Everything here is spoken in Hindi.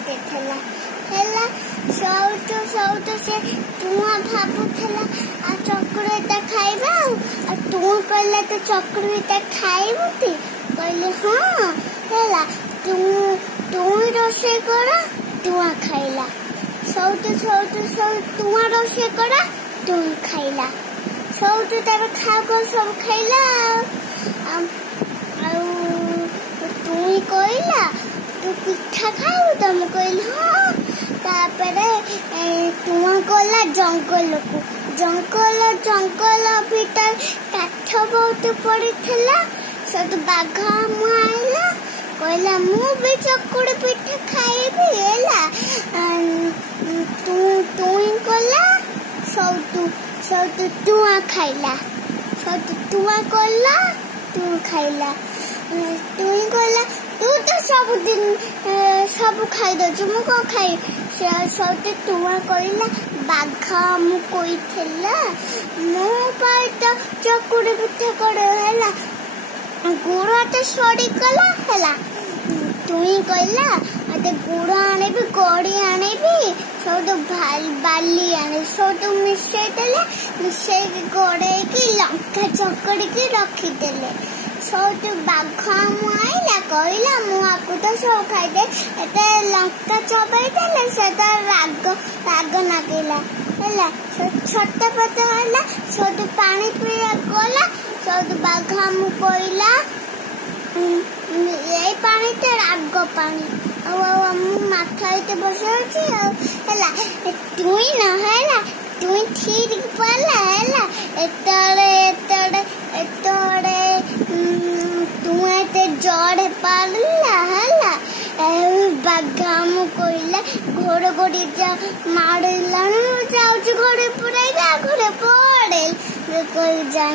ଗୋଟେ ଥିଲା ହେଲା ସଉଠୁ ସେ ତୁଆ ଭାବୁଥିଲା ଆଉ ଚକୁଳିଟା ଖାଇବା ଆଉ ତୁ କହିଲା ତୁ ଚକୁଳିଟା ଖାଇବୁଟି କହିଲେ ହଁ ହେଲା ତୁ ରୋଷେଇ କର ତୁଆ ଖାଇଲା ସଉଠୁ ତୁଆ ରୋଷେଇ କର ତୁ ଖାଇଲା ସଉଠୁ ତାର ଖାଉ ସବୁ ଖାଇଲା ଆଉ ତୁଇ କହିଲା तू पिठा खाऊ तो मैं कहली हाँ तापरे तुआ गला जंगल को जंगल भीतर काठ बहुत पड़ी थिला सब बाघ आइला कहला मु भी चकुड़ी पिठा खाइबी हैला तुई गला सब तुआ खाइला सब तुआ गला तू खाइला तुई गला तू तो सबुदिन सब खाई दो मु कौन खाई सब तुआ कहला बाघ मु कोई थिला मो पाई तो चकुड़ी पिठा करे हैला गुड़ तो सड़ी गला हैला तुई कहला अते गुड़ आनेबी गड़ी आनेबी सब बाली आने सब मिसई देले मिसई गड़े की लंका चकड़ी की रखी देले सब बाघ आइला कहला मुआको तो सब खाईदे एते लंका चबाई देले से राग नागिला हैला छोटा पता हैला सब पानी पिया गला सब बाघ मु कहला ये पानी तो राग पानी माथा बस हैला तुई न हैला तुई ठीक पला हैला एतड़े तुए जड़ पाला हैला बागाम कहला घोड़ गोड़ी जा मारला जाऊँ घोड़े पुराई घोड़े पड़े जा